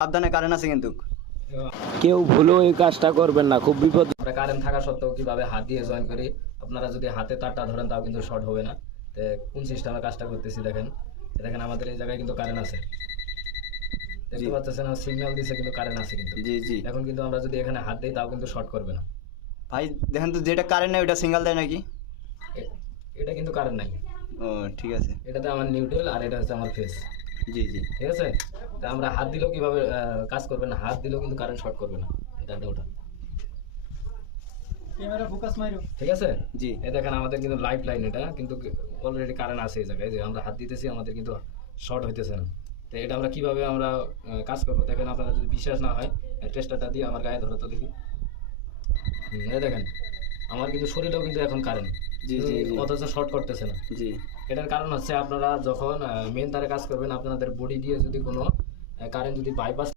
সাবধানে, কারেন্ট আছে কিন্তু। কেউ ভুলেও এই কাজটা করবেন না, খুব বিপদ। আমরা কারেন্ট থাকা সত্ত্বেও কিভাবে হাত দিয়ে জয়েন করি, আপনারা যদি হাতে তারটা ধরেন তাও কিন্তু শর্ট হবে না। তো কোন সিস্টেমে কাজটা করতেছি দেখেন, দেখেন আমাদের এই জায়গায় কিন্তু কারেন্ট আছে, দেখতে পাচ্ছেন সিগন্যাল দিছে কিন্তু কারেন্ট আছে কিন্তু। জি জি এখন কিন্তু আমরা যদি এখানে হাত দিই তাও কিন্তু শর্ট করবে না। ভাই দেখেন তো, যেটা কারেন্ট নেই ওটা সিঙ্গেল দেয় নাকি? এটা কিন্তু কারেন্ট নাই, ও ঠিক আছে। এটাতে আমার নিউট্রাল আর এটা হচ্ছে আমার ফেস। জি জি ঠিক আছে, তা আমরা হাত দিলেও কিভাবে কাজ করবে না, হাত দিলেও কিন্তু কারেন্ট শর্ট করবে না। এটা ওটা ক্যামেরা ফোকাস মারো। ঠিক আছে। জি এই দেখেন আমাদের কিন্তু লাইফ লাইন, এটা কিন্তু অলরেডি কারেন্ট আছে এই জায়গায়, যে আমরা হাত দিতেছি আমাদের কিন্তু শর্ট হইতেছে না। তো এটা আমরা কিভাবে আমরা কাজ করবো দেখেন, আপনারা যদি বিশ্বাস না হয় টেস্টারটা দিয়ে আমার গায়ে ধরো তো দেখি। এই দেখেন আমার কিন্তু শরীরেও কিন্তু এখন কারেন্ট, জি জি জি অথচ শর্ট করতেছে না। জি এটার কারণ হচ্ছে আপনারা যখন মেন তারে কাজ করবেন, আপনাদের বডি দিয়ে যদি কোনো কারেন্ট যদি বাইপাস